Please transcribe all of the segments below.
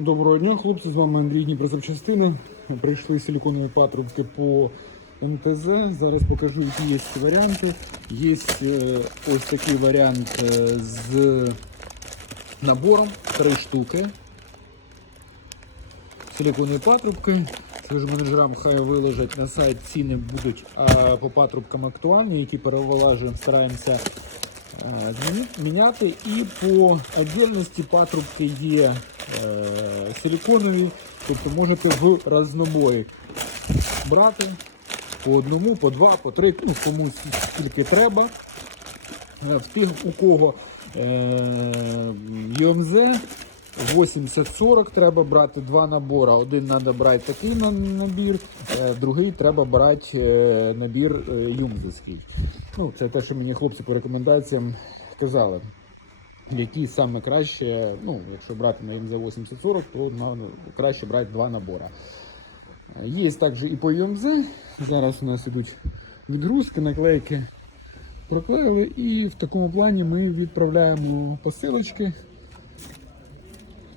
Доброго дня, хлопці. З вами Андрій Дніпрозапчастини. Прийшли силіконові патрубки по МТЗ. Зараз покажу, які є варіанти. Є е, ось такий варіант е, з набором три штуки. Силіконові патрубки. Скажу менеджерам, хай виложать на сайт ціни будуть а по патрубкам актуальні, які переволажуємо, стараємося е, міняти. І по віддільності патрубки є силіконові, тобто можете в разнобої брати по одному, по два, по три, ну кому скільки треба. Е, В тих, у кого е, ЮМЗ 80-40 треба брати два набори. Один треба брати такий на- набір, е, другий треба брати е, набір е, ЮМЗовський. Ну, це те, що мені хлопці по рекомендаціям казали. Які саме краще, ну, якщо брати на МЗ 80-40, то на, краще брати два набори. Є також і по ЮМЗ. Зараз у нас ідуть відгрузки, наклейки проклеїли, і в такому плані ми відправляємо посилочки.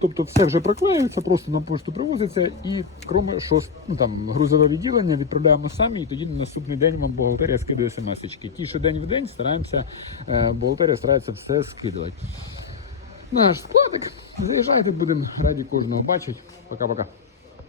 Тобто все вже проклеюється, просто на пошту привозиться і кроме шост, ну, там, грузове відділення відправляємо самі, і тоді на наступний день вам бухгалтерія скидає смс-очки. Ті, що день в день стараємося, е, бухгалтерія старається все скидувати. Наш складик. Заїжджайте, будемо раді кожного бачити. Пока-пока.